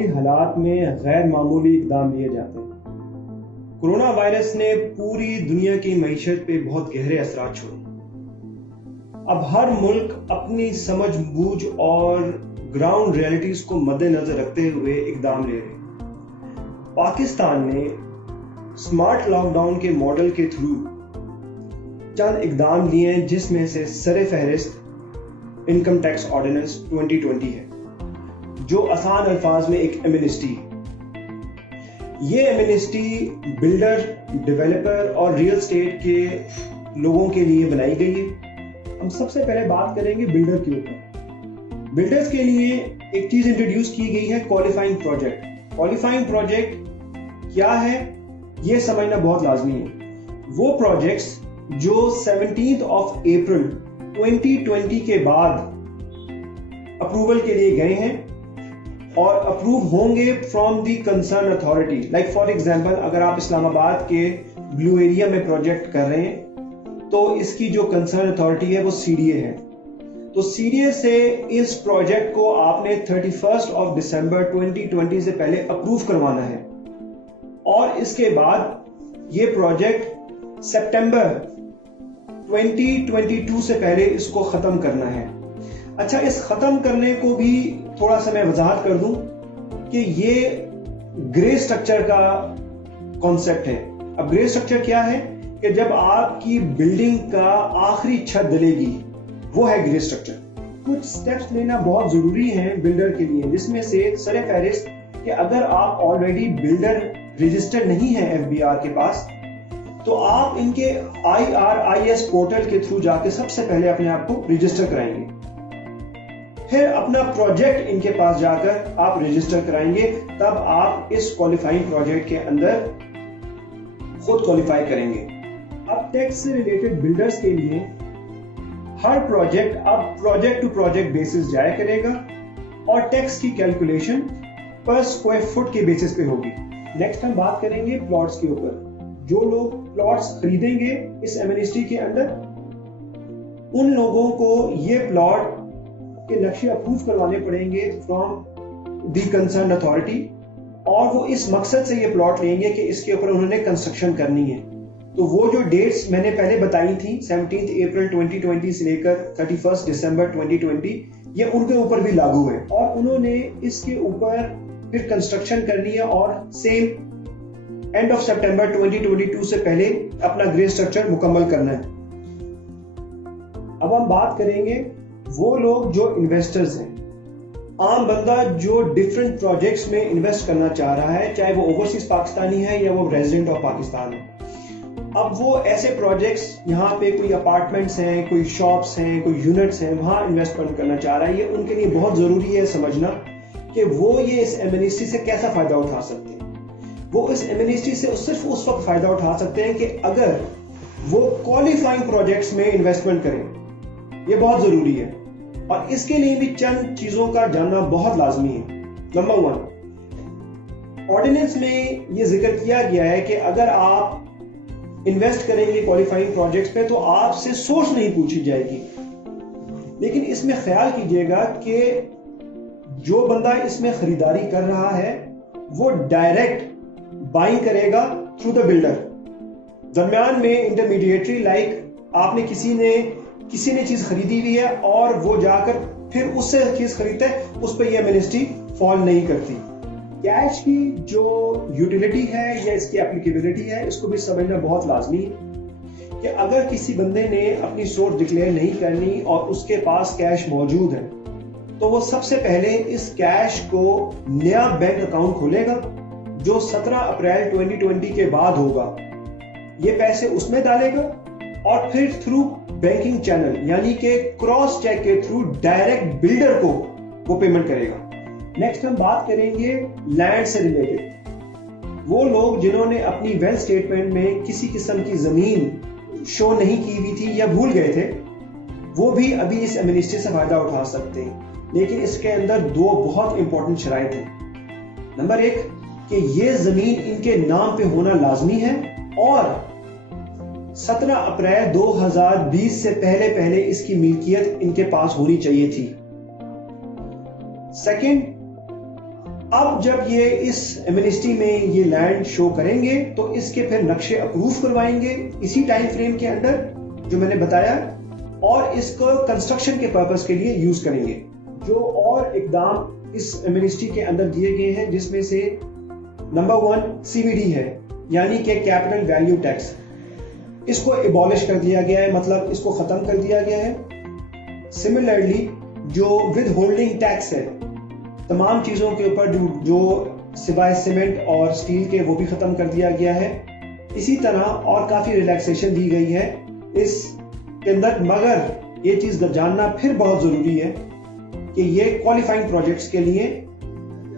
मामूली हालात में गैर मामूली इक़दाम लिए जाते हैं। कोरोना वायरस ने पूरी दुनिया की मईशत पे बहुत गहरे असरात छोड़े। अब हर मुल्क अपनी समझ बूझ और ग्राउंड रियलिटीज को मद्देनजर रखते हुए इक़दाम ले रहे हैं। पाकिस्तान ने स्मार्ट लॉकडाउन के मॉडल के थ्रू चंद इक़दाम लिए हैं, जिसमें से सरे फहरिस्त इनकम टैक्स ऑर्डिनेंस 2020 है, जो आसान अल्फाज में एक एमनेस्टी है। ये एमनेस्टी बिल्डर, डेवलपर और रियल एस्टेट के लोगों के लिए बनाई गई है। हम सबसे पहले बात करेंगे बिल्डर के ऊपर। बिल्डर्स के लिए एक चीज इंट्रोड्यूस की गई है, क्वालिफाइंग प्रोजेक्ट। क्वालिफाइंग प्रोजेक्ट क्या है, ये समझना बहुत लाजमी है। वो प्रोजेक्ट्स जो 17 अप्रैल 2020 के बाद अप्रूवल के लिए गए हैं और अप्रूव होंगे from the concern authority. Like for example, अगर आप इस्लामाबाद के ब्लू एरिया में प्रोजेक्ट कर रहे हैं तो इसकी जो कंसर्न अथॉरिटी है वो सीडीए है। तो सीडीए से इस प्रोजेक्ट को आपने 31 दिसंबर 2020 से पहले अप्रूव करवाना है और इसके बाद ये प्रोजेक्ट सितंबर 2022 से पहले इसको खत्म करना है। अच्छा, इस खत्म करने को भी थोड़ा सा मैं वजाहत कर दूं कि ये ग्रे स्ट्रक्चर का कॉन्सेप्ट है। अब ग्रे स्ट्रक्चर क्या है कि जब आपकी बिल्डिंग का आखिरी छत डलेगी, वो है ग्रे स्ट्रक्चर। कुछ स्टेप्स लेना बहुत जरूरी है बिल्डर के लिए, जिसमें से सरे फहरिस्त कि अगर आप ऑलरेडी बिल्डर रजिस्टर नहीं है एफबीआर के पास, तो आप इनके IRIS पोर्टल के थ्रू जाके सबसे पहले अपने आप को रजिस्टर कराएंगे। फिर अपना प्रोजेक्ट इनके पास जाकर आप रजिस्टर कराएंगे, तब आप इस क्वालिफाइंग प्रोजेक्ट के अंदर खुद क्वालिफाई करेंगे। अब टैक्स से रिलेटेड बिल्डर्स के लिए हर प्रोजेक्ट अब प्रोजेक्ट टू प्रोजेक्ट बेसिस जाया करेगा और टैक्स की कैलकुलेशन पर स्क्वायर फुट के बेसिस पे होगी। नेक्स्ट हम बात करेंगे प्लॉट्स के ऊपर। जो लोग प्लॉट्स खरीदेंगे इस एमनेस्टी के अंदर, उन लोगों को ये प्लॉट के नक्शे अप्रूव करवाने पड़ेंगे फ्रॉम दी कंसर्न अथॉरिटी, और वो इस मकसद से ये प्लॉट लेंगे कि इसके ऊपर उन्होंने कंस्ट्रक्शन करनी है। तो वो जो डेट्स मैंने पहले बताई थी 17 अप्रैल 2020 से लेकर 31 दिसंबर 2020, ये उनके ऊपर भी लागू है और उन्होंने इसके ऊपर फिर कंस्ट्रक्शन करनी है और सेम एंड ऑफ सितंबर 2022 से पहले अपना ग्रे स्ट्रक्चर मुकम्मल करना है। अब हम बात करेंगे वो लोग जो इन्वेस्टर्स हैं, आम बंदा जो डिफरेंट प्रोजेक्ट्स में इन्वेस्ट करना चाह रहा है, चाहे वो ओवरसीज पाकिस्तानी है या वो रेजिडेंट ऑफ पाकिस्तान है। अब वो ऐसे प्रोजेक्ट्स, यहाँ पे कोई अपार्टमेंट्स हैं, कोई शॉप्स हैं, कोई यूनिट्स हैं, वहां इन्वेस्टमेंट करना चाह रहा है। ये उनके लिए बहुत जरूरी है समझना कि वो ये इस एमनेस्टी से कैसा फायदा उठा सकते हैं। वो इस एमनेस्टी से सिर्फ उस वक्त फायदा उठा सकते हैं कि अगर वो क्वालिफाइंग प्रोजेक्ट्स में इन्वेस्टमेंट करें। ये बहुत जरूरी है और इसके लिए भी चंद चीजों का जानना बहुत लाजमी है। नंबर 1, ऑर्डिनेंस में यह जिक्र किया गया है कि अगर आप इन्वेस्ट करेंगे क्वालिफाइंग प्रोजेक्ट्स पे तो आपसे सोर्स नहीं पूछी जाएगी, लेकिन इसमें ख्याल कीजिएगा कि जो बंदा इसमें खरीदारी कर रहा है वो डायरेक्ट बाइंग करेगा थ्रू द बिल्डर। दरमियान में इंटरमीडिएटरी, लाइक आपने किसी ने चीज खरीदी हुई है और वो जाकर फिर उससे चीज खरीदता है, उस पर यह एमनेस्टी फॉल नहीं करती। कैश की जो यूटिलिटी है या इसकी एप्लीकेबिलिटी है, इसको भी समझना बहुत लाजमी है कि अगर किसी बंदे ने अपनी सोर्स डिक्लेयर नहीं करनी और उसके पास कैश मौजूद है, तो वो सबसे पहले इस कैश को नया बैंक अकाउंट खोलेगा जो 17 अप्रैल 2020 के बाद होगा। ये पैसे उसमें डालेगा और फिर थ्रू बैंकिंग चैनल यानी कि क्रॉस चेक के थ्रू डायरेक्ट बिल्डर को वो पेमेंट करेगा। नेक्स्ट हम बात करेंगे लैंड से रिलेटेड। वो लोग जिन्होंने अपनी वेल्थ स्टेटमेंट में किसी किस्म की जमीन शो नहीं की हुई थी या भूल गए थे, वो भी अभी इस एमनेस्टी से फायदा उठा सकते हैं, लेकिन इसके अंदर 2 बहुत इंपॉर्टेंट शराइत हैं। नंबर 1 कि ये जमीन इनके नाम पे होना लाजमी है और 17 अप्रैल 2020 से पहले इसकी मिल्कियत इनके पास होनी चाहिए थी। सेकंड, अब जब ये इस एमनेस्टी में ये लैंड शो करेंगे तो इसके फिर नक्शे अप्रूव करवाएंगे इसी टाइम फ्रेम के अंदर जो मैंने बताया, और इसको कंस्ट्रक्शन के पर्पस के लिए यूज करेंगे। जो और इकदाम इस एमनेस्टी के अंदर दिए गए हैं जिसमें से नंबर 1 CVD है, यानी कि कैपिटल वैल्यू टैक्स। इसको एबॉलिश कर दिया गया है, मतलब इसको खत्म कर दिया गया है। सिमिलरली जो विद होल्डिंग टैक्स है तमाम चीजों के ऊपर जो सिवाय सीमेंट और स्टील के, वो भी खत्म कर दिया गया है। इसी तरह और काफी रिलैक्सेशन दी गई है इसके अंदर, मगर ये चीज जानना फिर बहुत जरूरी है कि ये क्वालिफाइंग प्रोजेक्ट्स के लिए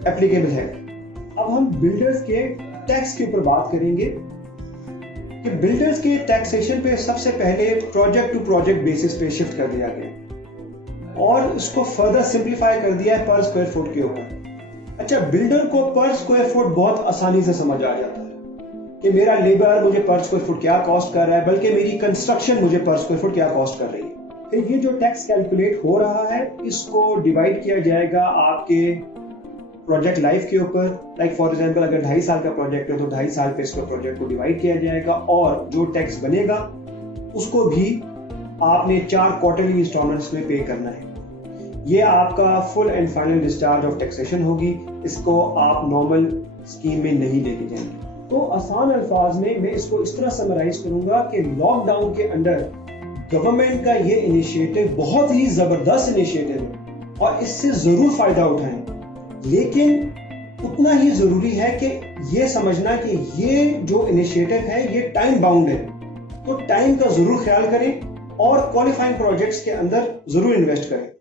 एप्लीकेबल है। अब हम बिल्डर्स के टैक्स के ऊपर बात करेंगे कि बिल्डर्स के टैक्सेशन पे सबसे पहले प्रोजेक्ट टू प्रोजेक्ट बेसिस पे शिफ्ट कर दिया गया और इसको फर्दर सिंप्लीफाई कर दिया है पर स्क्वायर फुट के ऊपर। अच्छा, बिल्डर को पर स्क्वायर फुट बहुत आसानी से समझ आ जाता है कि मेरा लेबर मुझे पर स्क्वायर फुट क्या कॉस्ट कर रहा है, बल्कि मेरी कंस्ट्रक्शन मुझे पर स्क्वायर फुट क्या कॉस्ट कर रही है। फिर ये जो टैक्स कैलकुलेट हो रहा है इसको डिवाइड किया जाएगा आपके प्रोजेक्ट लाइफ के ऊपर। लाइक फॉर एग्जांपल अगर 2.5 साल का प्रोजेक्ट है तो 2.5 साल पे इसको प्रोजेक्ट को डिवाइड किया जाएगा, और जो टैक्स बनेगा उसको भी आपने 4 क्वार्टरली इंस्टॉलमेंट्स में पे करना है। ये आपका full and final discharge of taxation होगी। इसको आप नॉर्मल स्कीम में नहीं लेके जाएंगे। तो आसान अल्फाज में मैं इसको इस तरह समराइज करूंगा कि लॉकडाउन के अंदर गवर्नमेंट का ये इनिशिएटिव बहुत ही जबरदस्त इनिशिएटिव है और इससे जरूर फायदा उठाएं, लेकिन उतना ही जरूरी है कि ये समझना कि ये जो इनिशिएटिव है ये टाइम बाउंड है, तो टाइम का जरूर ख्याल करें और क्वालिफाइंग प्रोजेक्ट्स के अंदर जरूर इन्वेस्ट करें।